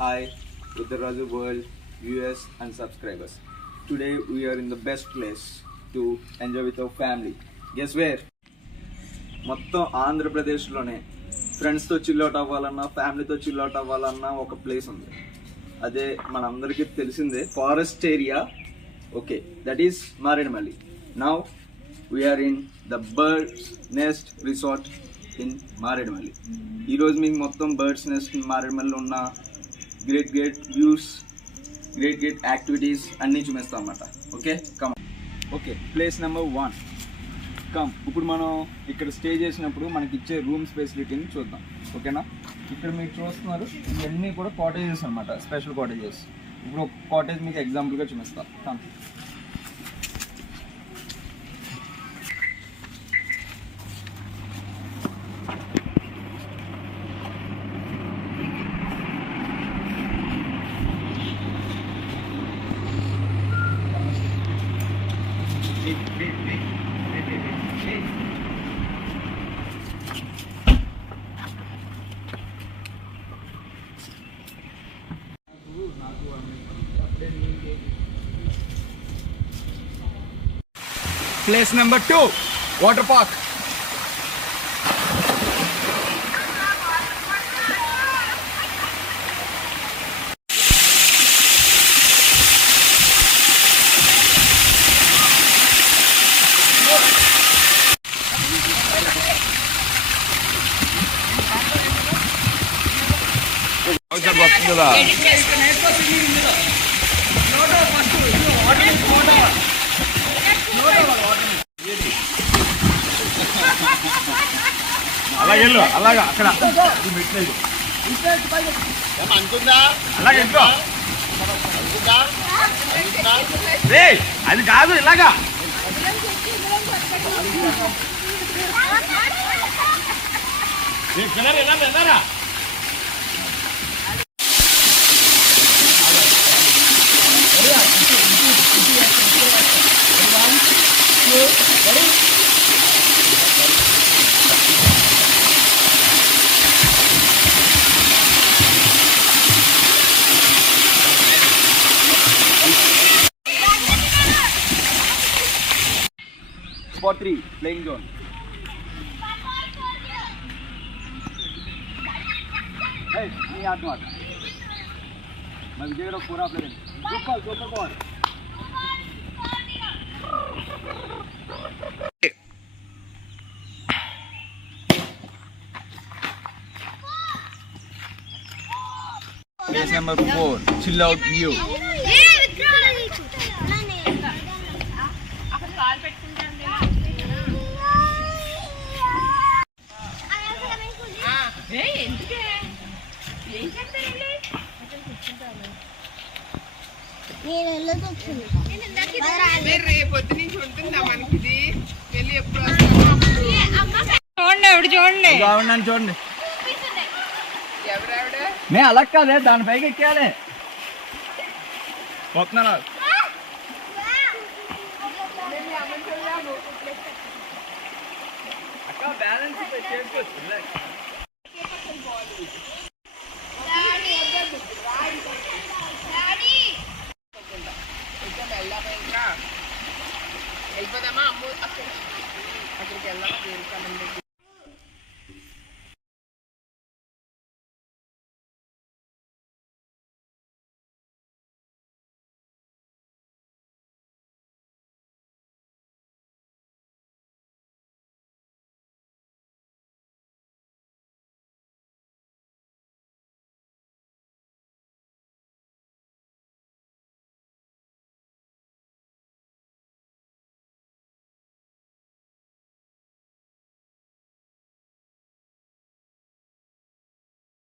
Hi, Raju World, viewers and subscribers. Today we are in the best place to enjoy with our family. Guess where? మొత్తం ఆంధ్రప్రదేశ్లోనే ఫ్రెండ్స్తో chill out అవ్వాలన్నా ఫ్యామిలీతో chill out అవ్వాలన్నా ఒక place ఉంది. అదే మనందరికీ తెలిసిందే, forest area. Okay, that is Maredumalli. Now we are in the birds nest resort in Maredumalli. ఈరోజు మీకు మొత్తం బర్డ్స్ నెస్ట్ మారేడుమల్లిలో ఉన్న గ్రేట్ వ్యూస్, గ్రేట్ యాక్టివిటీస్ అన్నీ చూపిస్తాం అన్నమాట. Okay, come. Okay, place number 1 come. ఇప్పుడు మనం ఇక్కడ స్టే చేసినప్పుడు మనకి ఇచ్చే రూమ్స్ ఫెసిలిటీని చూద్దాం. ఓకేనా? ఇక్కడ మీరు చూస్తున్నారు, ఇవన్నీ కూడా కాటేజెస్ అనమాట, స్పెషల్ కాటేజెస్. ఇప్పుడు ఒక కాటేజ్ మీకు ఎగ్జాంపుల్గా చూపిస్తాను. Come. Place number 2, water park. అలాగా అక్కడ అది కాదు, ఇలాగా వెళ్ళారా? Spot 3, playing zone. Hey, नहीं हाथ मार. मैं विजय को पूरा player. Super ball. Place number 4, chill out view. రేపొద్దు నుంచి ఉంటుందా మనకి ఇది? వెళ్ళి ఎప్పుడు చూడండి చూడండి. నే అలా కాదే, దాని పైకి ఎక్కాలి. పోతున్నా అక్క, బ్యాలెన్స్ వెళ్ళిపోదామా? అక్కడికి వెళ్దామా?